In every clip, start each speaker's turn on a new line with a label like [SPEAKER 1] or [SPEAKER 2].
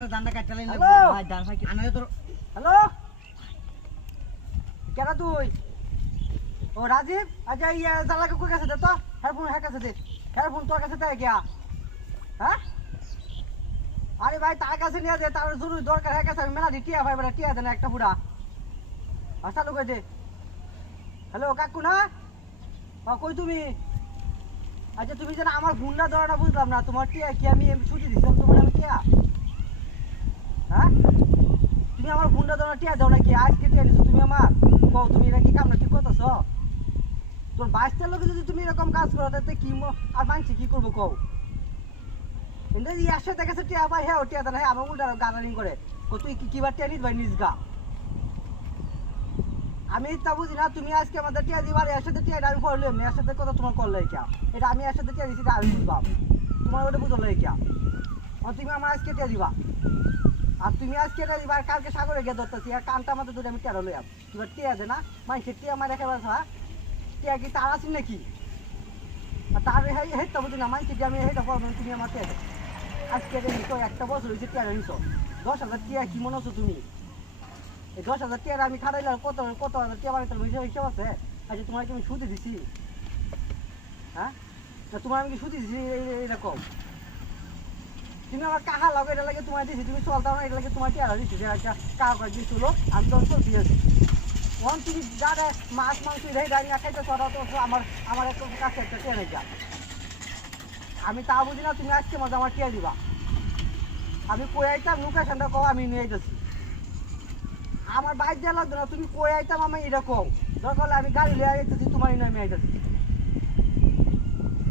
[SPEAKER 1] দান্ডা কাটতে লাইন ভাই দান ভাই আনালে তোর
[SPEAKER 2] হ্যালো? কেডা তুই? ও রাজীব? আচ্ছা ইয়া জালাকে কই কাছে দে তো? হেডফোন হ্যাঁ কাছে দে। হেডফোন তোর কাছে তাই গিয়া। হ্যাঁ? আরে ভাই তার কাছে নিয়ে দে তার জরুরি দরকার। হ্যাঁ কাছে আমি মেলা দি টিয়া ভাই বেটা টিয়া দেন একটা পুরা আচ্ছা লোক দে। হ্যালো কাকু না? কই তুমি? আচ্ছা তুমি যেন আমার গুন্ডা দেওয়াটা বুঝলাম না। তোমার টিয়া কি আমি ছুটি দিছিলাম? তোমার আমি টিয়া? হ্যাঁ? তুমি আমার গুন্ডা দেওয়া টিয়া দাও নাকি? আজকে টিয়া তুমি আমার। কও, তুমি এটা কি কাম না ঠিক করতেছ? তোর বাইশটার লোকে যদি তুমি এরকম কাজ করো, তাতে কি আর মানছি কি করব কও? কিন্তু এই একসাথে গেছে টিয়া ভাই? হ্যাঁ টিয়া দেন হ্যাঁ আমার গাদারিং করে। কো তুই কি কিবার টিয়া নিস ভাই? নিস গা। আমি তা বুঝি না, তুমি আজকে আমাদের টিয়া দিবার এর সাথে টিয়া আমি করলাম এর সাথে কথা তোমার করলে কিয়া এটা আমি এর সাথে টিয়া দিছি আমি বুঝবাম। তোমার ওটা বুঝলে আর তুমি আমার আজকে টিয়া দিবা? আর তুমি আজকে দিবা কালকে সাগরে গিয়ে ধরতেছি, আর কানটা মাথা ধরে আমি টিয়া লইয়াম এবার টিয়া দে না? মাইসে টিয়া মার একেবারে হ্যাঁ টিয়া কি তার আছি নাকি? আর তার হেইটা বুঝি না মাইসে টিয়া আমি হেইটা পড়ব তুমি আমার টিয়া। আজকে নিছো একটা বছর হয়েছে টিয়া নিছো। দশ হাজার টিয়া কি মনে হচ্ছে তুমি? এই দশ হাজার টিয়ার আমি খাটাইলাম কত কত হাজার টিয়া বাড়িতে হিসাব আছে? আচ্ছা তোমার কি আমি সুদে দিছি? হ্যাঁ? তোমার আমি কি সুদে দিছি? এইরকম তুমি তুমি আমি তুমি মাছ, মাংস আমার আমি তা বুঝি না, তুমি আজকে মজা আমার টিয়া দিবা। আমি কই আইতাম, লোকেশনটা কও, আমি নিয়ে যাচ্ছি। আমার বাইক দেওয়া লাগতো না, তুমি কই আইতাম আমি এরকম দরকার আমি গাড়ি লিয়ে আইতেছি তোমার নামে আইতেছি।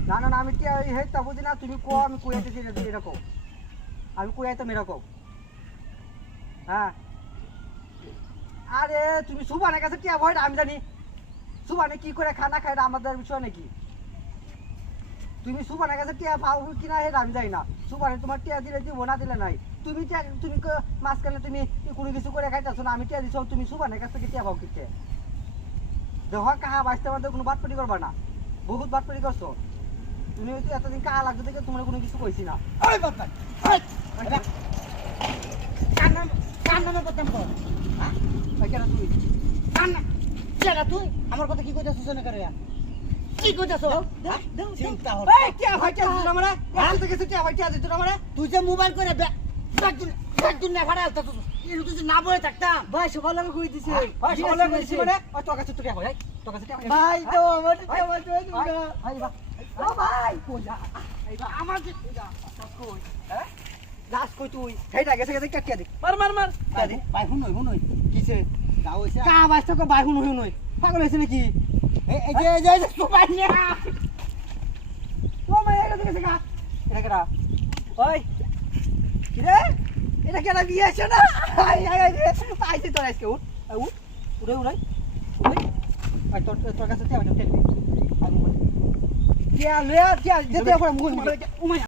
[SPEAKER 2] না না, আমি কি হেঁটতা বুঝি না, তুমি কো আমি কই আইতেছি, এটা- আইতাম এরকম? হ্যাঁ? আরে, তুমি সুবানের কাছে আমি জানি। সুবানে কি করে খানা খায় আমাদের বিষয় নাকি? তুমি সুবানের কাছে পাও কিনা এটা আমি জানি না। সুবানে তোমার টিয়া দিলে দিব না দিলে নাই। তুমি টিয়া, তুমি ক- তুমি কোনো কিছু করে খাইতেছো না, আমি টিয়া দিছো, তুমি সুবানের পাও কিতে দেহ কাহা বাঁচতে পারতে কোনো বাটপাটি করবা না। বহুত বাটপাটি করছ। তুমি এতদিন কাহা লাগতো দেখে তোমার কোনো কিছু কইছি না
[SPEAKER 1] ওই বাবা ওই এটা কান নাম কান নামে বদনাম কর হ্যাঁ
[SPEAKER 2] ওই কেন তুই
[SPEAKER 1] কান না কেডা তুই? আমার কথা কি কইতাছিস না করে? কি কইতাছ? হ্যাঁ? চিন্তা হল
[SPEAKER 2] এই টিয়া ভাই না মানে একসাথে গেছে টিয়া ভাই দিছো না মানে
[SPEAKER 1] তুই যে মোবাইল করে একদিন একদিন না ভাড়া আলতা তুই তুই না বয়ে থাকতাম।
[SPEAKER 2] ভাই সকাল লাগে কই দিছে? ভাই সকাল লাগে কইছি মানে? ওই তোর কাছে তো টিয়া ভাই। তোর কাছে টিয়া ভাই
[SPEAKER 1] ভাই তো আমার
[SPEAKER 2] ভাই, ভাই, ভাই, ভাই, ও ভাই, কই যা? এই বা,
[SPEAKER 1] আমার যে
[SPEAKER 2] কই কই? হ্যাঁ? লাশ কই তুই? হেইটা গেছে গেছে টিয়া দে।
[SPEAKER 1] মার মার মার। ভাই হুনই হুনই
[SPEAKER 2] কিসে? কা বাইছে তো বাই তো না? আই, আই, আই আজকে, উঠ, উঠ, উড়াই, উড়াই, উড়াই। আই, তোর- তোর কাছে মুখ দে।